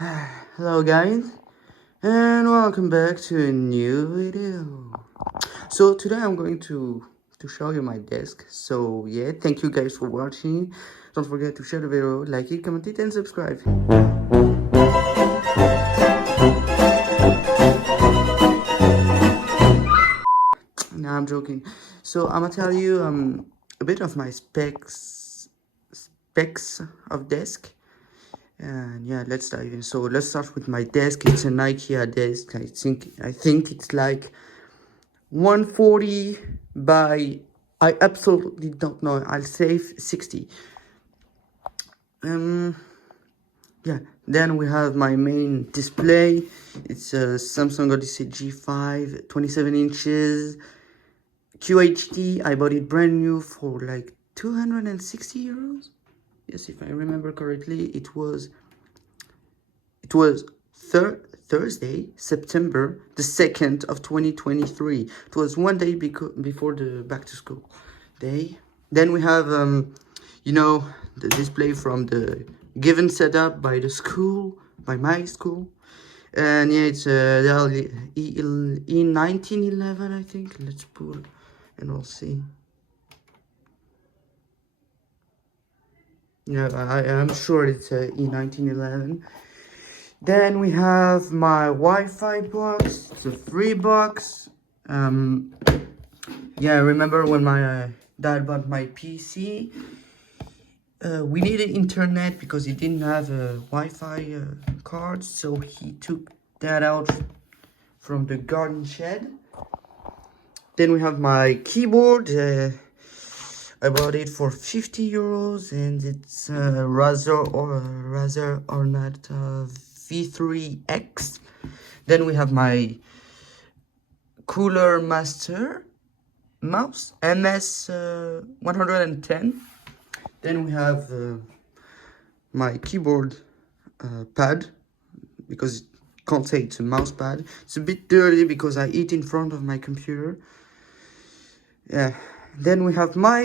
Hello guys, and welcome back to a new video. So today I'm going to show you my desk. So yeah, thank you guys for watching. Don't forget to share the video, like it, comment it, and subscribe. Nah, I'm joking. So I'm gonna tell you a bit of my specs of desk. And yeah, let's dive in. So let's start with my desk. It's an IKEA desk. I think it's like 140 by, I absolutely don't know. I'll say 60. Yeah. Then we have my main display. It's a Samsung Odyssey G5, 27 inches, QHD. I bought it brand new for like 260 euros. Yes, if I remember correctly, it was Thursday, September the 2nd of 2023. It was one day before the back to school day. Then we have, the display from the given setup by the school, by my school. And yeah, it's the E1911, I think. Let's put it and we'll see. Yeah, I'm sure it's E1911. Then we have my Wi-Fi box. It's a free box. Yeah, I remember when my dad bought my PC. We needed internet because he didn't have a Wi-Fi card, so he took that out from the garden shed. Then we have my keyboard. I bought it for 50 euros, and it's Razer Ornat V3X. Then we have my Cooler Master mouse, MS 110. Then we have my keyboard pad, because it can't say it's a mouse pad. It's a bit dirty because I eat in front of my computer. Yeah. Then we have my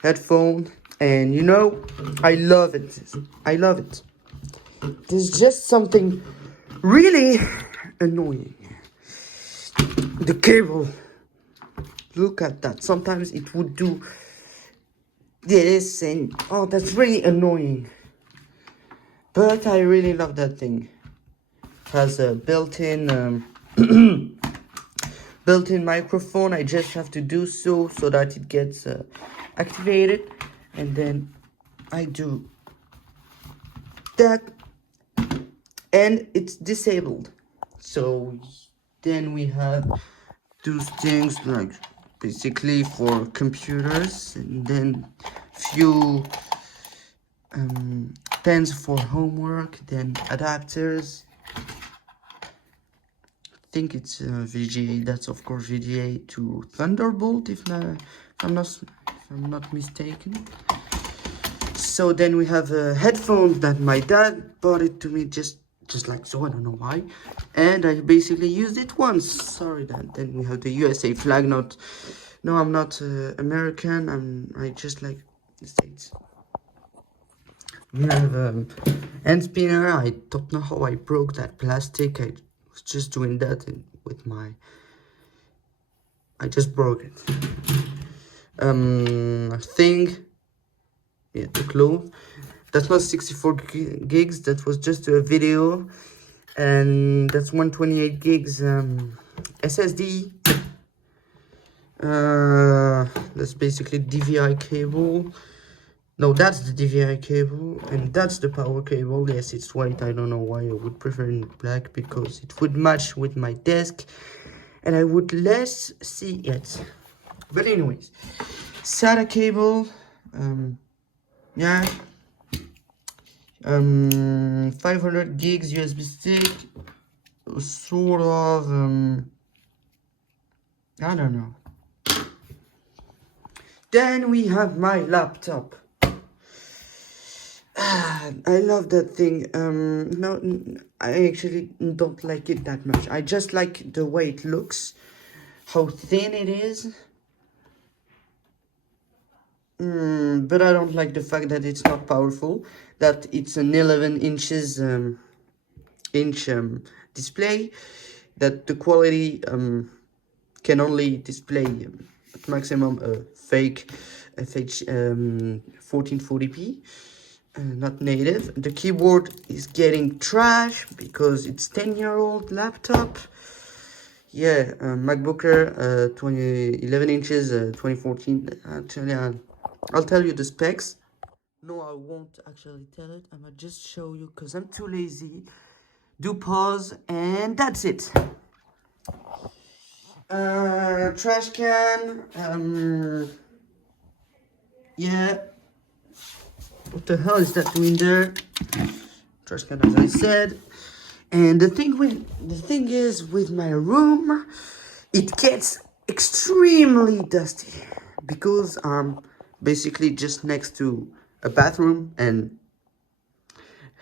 headphone, and I love it. I love it. There's just something really annoying. The cable. Look at that. Sometimes it would do this, and oh, that's really annoying. But I really love that thing. It has a built-in built-in microphone. I just have to do so that it gets activated, and then I do that, and it's disabled. So then we have those things like basically for computers, and then few pens for homework, then adapters. I think it's VGA. That's of course VGA to Thunderbolt, if I'm not mistaken. So then we have headphones that my dad bought it to me just like so. I don't know why, and I basically used it once. Sorry, Dad. Then we have the USA flag. No, I'm not American. I just like the States. We have hand spinner. I don't know how I broke that plastic. I was just doing that with my. I just broke it. Thing. Yeah, the clothes. That's not 64 gigs. That was just a video, and that's 128 gigs SSD. That's basically DVI cable. No, that's the DVI cable, and that's the power cable. Yes, it's white. I don't know why I would prefer it black, because it would match with my desk and I would less see it. But anyways, SATA cable, yeah, 500 gigs USB stick, sort of, I don't know. Then we have my laptop. I love that thing. No, I actually don't like it that much. I just like the way it looks, how thin it is. But I don't like the fact that it's not powerful. that it's an 11 inches inch display, that the quality can only display at maximum fake FH 1440p, not native. The keyboard is getting trash because it's 10-year-old laptop. Yeah, MacBook Air 11 inches 2014. Actually, I'll tell you the specs. No, I won't actually tell it. I might just show you because I'm too lazy. Do pause, and that's it. Trash can. Yeah. What the hell is that doing there? Trash can, as I said. And the thing is with my room, it gets extremely dusty because I'm basically just next to a bathroom and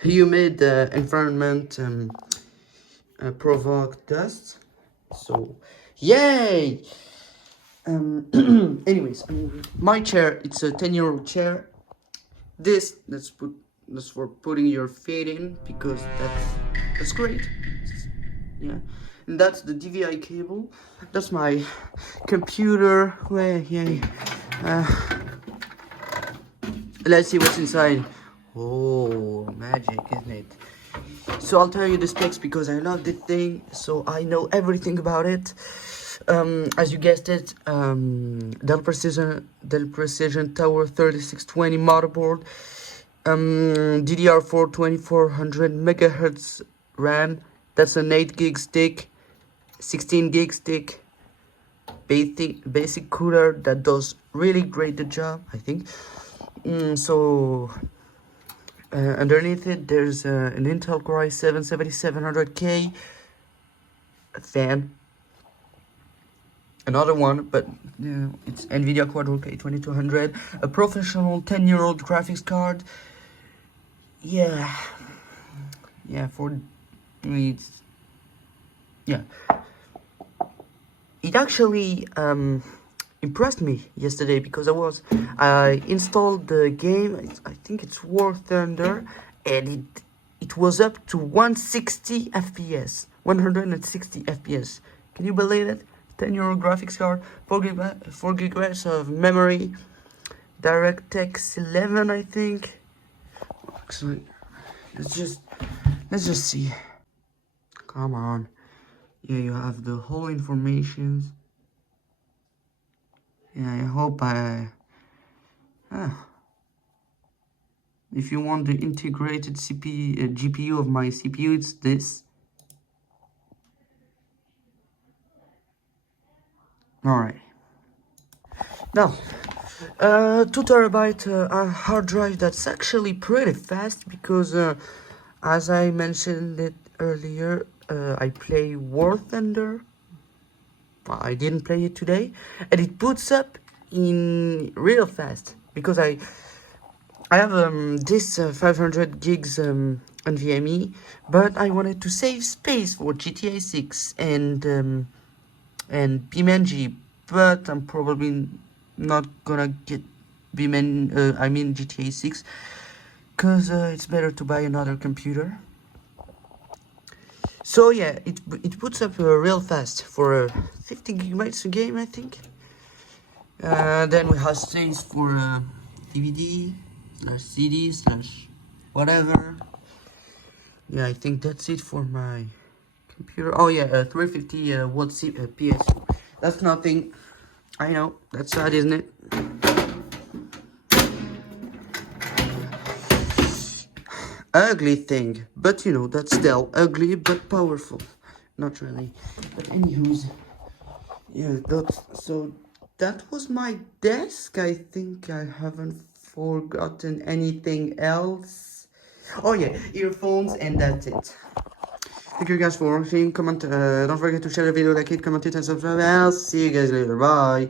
humid environment provoke dust. So, yay! Anyways, my chair, it's a 10-year-old chair. That's for putting your feet in because that's great. Yeah, and that's the DVI cable. That's my computer. Well, yeah. Let's see what's inside. Oh, magic, isn't it? So I'll tell you the specs because I love this thing, so I know everything about it. As you guessed it, Dell Precision Tower 3620 motherboard, DDR4 2400 megahertz RAM. That's an 8 gig stick, 16 gig stick, basic cooler that does really great the job, I think. Underneath it, there's an Intel Core i7 7700K, a fan, another one, but it's NVIDIA Quadro K2200, a professional 10-year-old graphics card. Yeah, for me, it actually impressed me yesterday because I installed the game. I think it's War Thunder, and it was up to 160 FPS, 160 FPS. Can you believe it? 10-year-old graphics card, 4 gigabytes of memory, DirectX 11, I think. Actually, let's just see. Come on. Yeah, you have the whole information. Yeah, I hope if you want the integrated GPU of my CPU, it's this. Alright. Now, 2 terabyte hard drive. That's actually pretty fast because, as I mentioned it earlier, I play War Thunder. I didn't play it today, and it boots up in real fast because I have this 500 gigs NVMe, but I wanted to save space for GTA 6 and BeamNG, but I'm probably not gonna get GTA 6 because it's better to buy another computer. So yeah, it puts up real fast for 50 gigabytes a game, I think. Then we have space for DVD / CD / whatever. Yeah, I think that's it for my computer. Oh yeah, 350 watt PS. That's nothing. I know, that's sad, isn't it? Ugly thing, but you know, that's still ugly but powerful. Not really, but anywho's, yeah, that was my desk. I think I haven't forgotten anything else. Oh yeah, earphones, and that's it. Thank you guys for watching. Comment, don't forget to share the video, like it, comment it, and subscribe. I'll see you guys later. Bye.